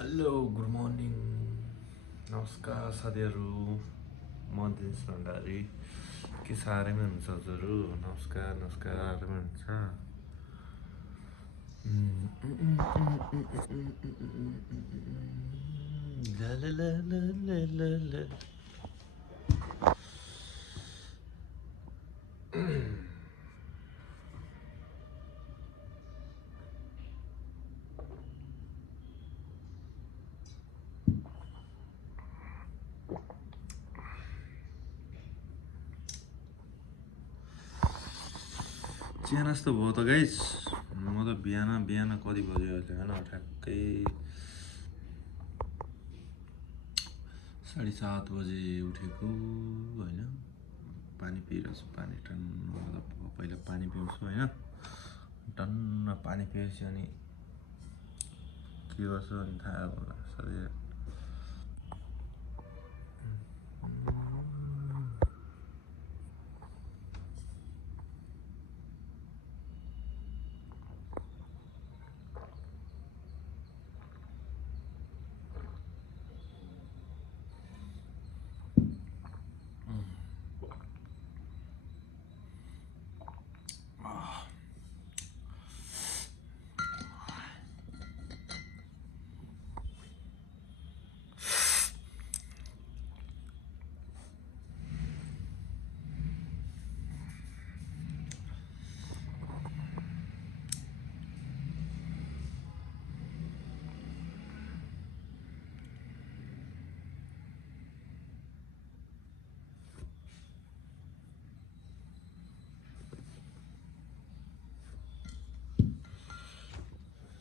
hello good morning नमस्कार साथीहरू म दिनेश भण्डारी के साह्रैमा हुनुहुन्छ हजुरहरू नमस्कार नमस्कार आरामै हुन्छ ला ला ला ला ला ला ला चिया नास्ता भयो त गाइस म त बिहान कति बज्यो अहिले होइन ठ्याक्कै 7:30 बजे उठेको होइन पानी पिइरहेको छु पानी टन्न पहिला पानी पिउँछु होइन टन्न पानी पिएपछि अनि के गर्छु अनि थाहा होला सधैँ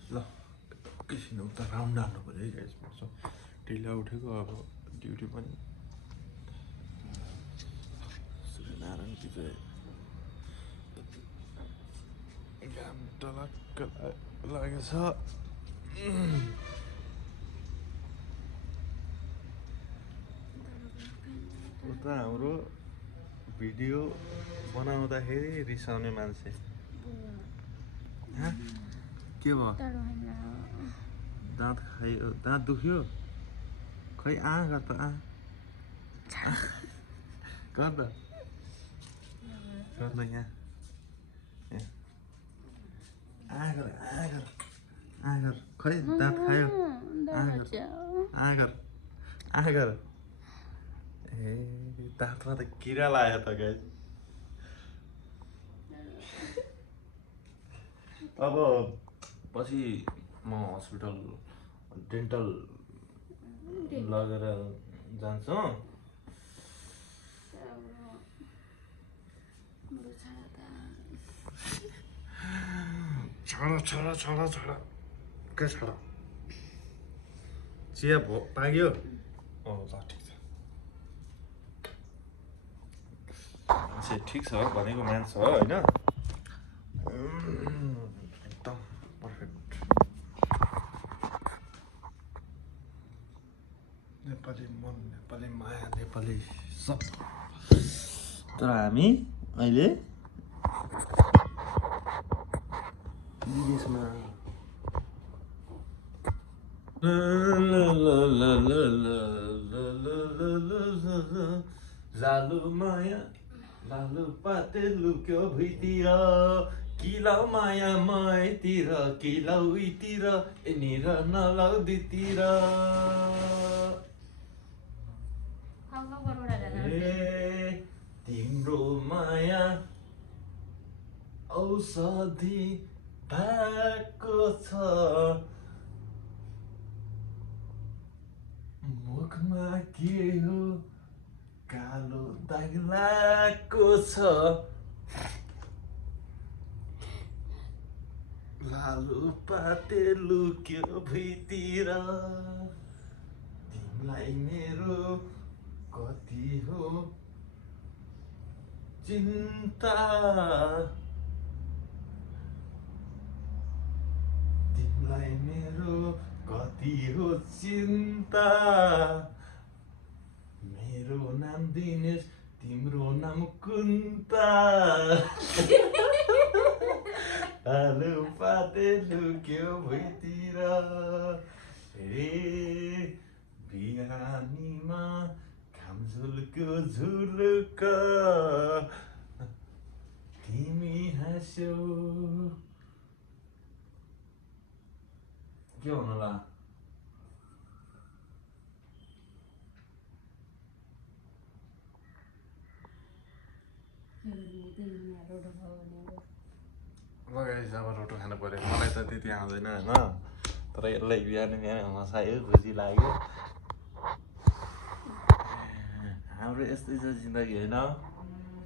ल एकैछिन उता राउन्ड हाल्नु पऱ्यो है गाइस म ढिलो उठेको अब ड्युटी पनि सूर्यनारायण की जय घाम टलक्क लागेछ उता हाम्रो भिडियो बनाउँदाखेरि रिसाउने मान्छे के भयो दाँत खायो दाँत दुख्यो खै गर त गर त यहाँ गर खै दाँत खायो गर ए दाँतमा त किरा लाग्यो त गाइस अब पछि म हस्पिटल डेन्टल लगेर जान्छु छोडा के छोडा चिया पाग्यो ल ठिक छ ठिक छ भनेको मान्छ होइन एकदम पर्फेक्ट नेपाली मन नेपाली माया नेपाली सब तर हामी अहिले विदेशमा लालु माया लालु पाते लुक्यो भुइँतिर किलाउ माया मैतिर किलाउ उहीतिर यहाँनिर नलाउ दुईतिर तिम्रो माया औषधि भएको छ मुखमा के हो कालो दाग लागेको छ लालु पाते लुक्यो भुइँतिर तिमीलाई मेरो कति हो चिन्ता तिमीलाई मेरो कति हो चिन्ता मेरो नाम दिनेश तिम्रो नाम कुन्ता आलु पाते लुक्यो भुइँतिर रे के भन्नुला गाइस अब रोटो खानु पर्यो मलाई त त्यति आउँदैन होइन तर यसलाई बिहान बिहान हँसायो खुसी लाग्यो हाम्रो यस्तै छ जिन्दगी होइन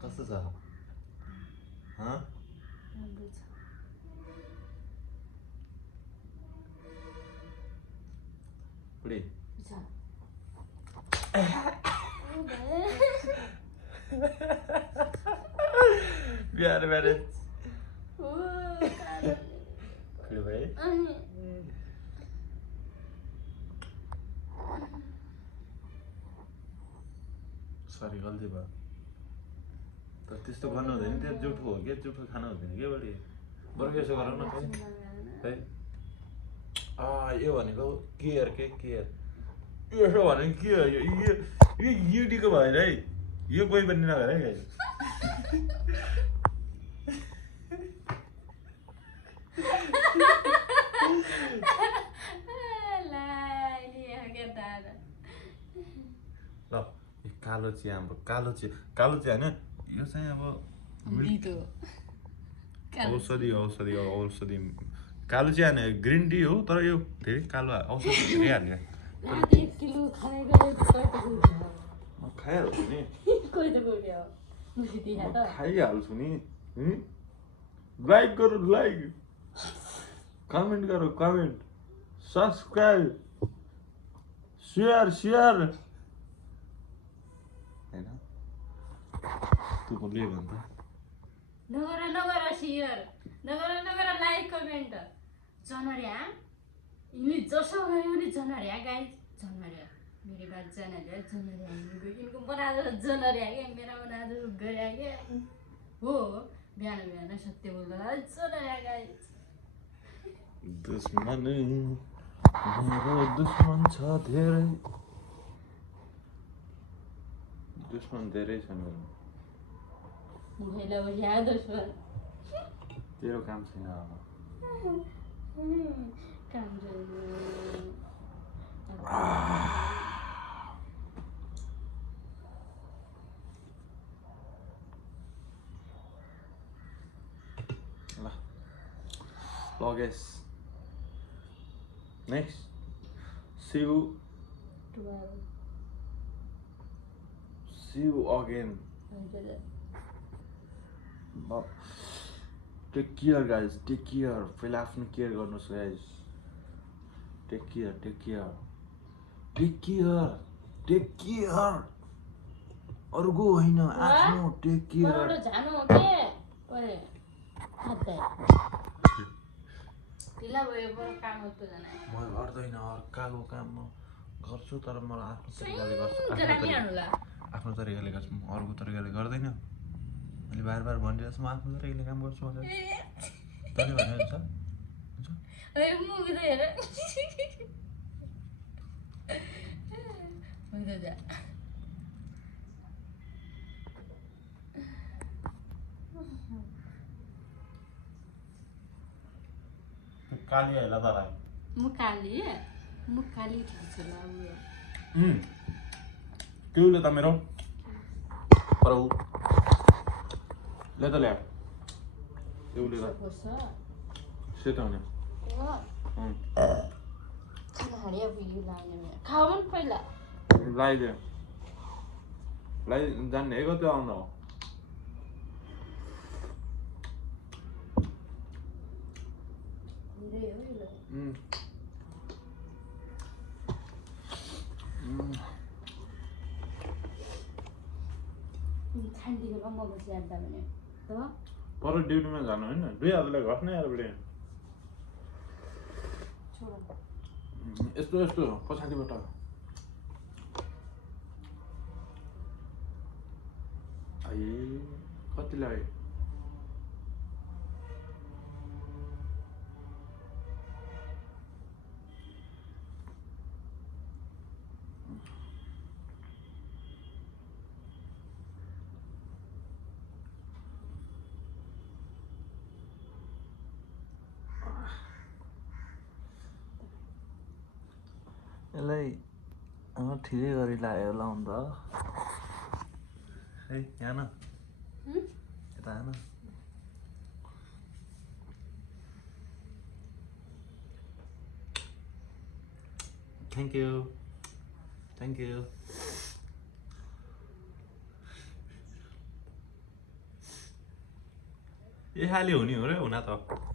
कस्तो छ बुढी बिहान बिहान भाइ सरी गल्ती भयो तर त्यस्तो गर्नु हुँदैन त्यो जुठो हो क्या जुठो खानु हुँदैन क्या बढी बरु यसो गरौँ न है यो भनेको केयर केयर यसो भनेको के हो यो युडीको भएर है यो कोही पनि नगर है गाइस ल कालो चिया हाम्रो कालो चिया होइन यो चाहिँ अब औषधि कालो चिया होइन ग्रिन टी हो तर यो धेरै कालो औषधि धेरै हाल्यो म खाइहाल्छु नि खाइहाल्छु नि लाइक गरौँ लाइक कमेन्ट गरौँ कमेन्ट सब्सक्राइब सेयर हैन तँ बोल्दै भन्छ नगर सेयर नगर लाइक कमेन्ट जनर्या यिनी जसो गयो नि जनर्या गाइस जनर्या मेरी बात जनर्या इनको बनादो जनर्या के मेरा बनादो गर्या के हो बिहान सत्य बोल्दा जनर्या गाइस दुश्मन मेरो दुश्मन छ धेरै दुश्मन धेरै छ मेरो पहिला बसिया दुश्मन तेरो काम छैन अब काम छैन ल guys next see you again take care guys take care पहिला आफ्नो केयर गर्नुस् guys take care अर्को होइन आफ्नो टेक केयर जानु हो के परे हातै ढिला भयो बरु काम होतो जाना म गर्दैन अर्काको काम म गर्छु तर मलाई आफ्नो तरिकाले गर्छु आफ्नो तरिकाले गर्छु म अर्को तरिकाले गर्दैन मैले बार भनिरहेछु म आफ्नो तरिकाले काम गर्छु भनेर तैँले भने हुन्छ ए मुभी त हेर हुन्छ जा काली हैला तलाई मुकाली ठीक छ ल क्योले त मेरो परौ ले त ल्या क्योले त सेट हुने हरिया भिडियो लाउने खाऊ न पहिला लाइदे जान्ने है कति आउनु हो पर ड्युटीमा जानु होइन 2 हातले घट्ने यार बडे यस्तो पछाडिबाट आइ कति लाग्यो यसलाई ठिकै गरी लाग्यो होला अन्त है यहाँ न यता आएन थ्याङ्क यू ए खाली हुने हो र हुन त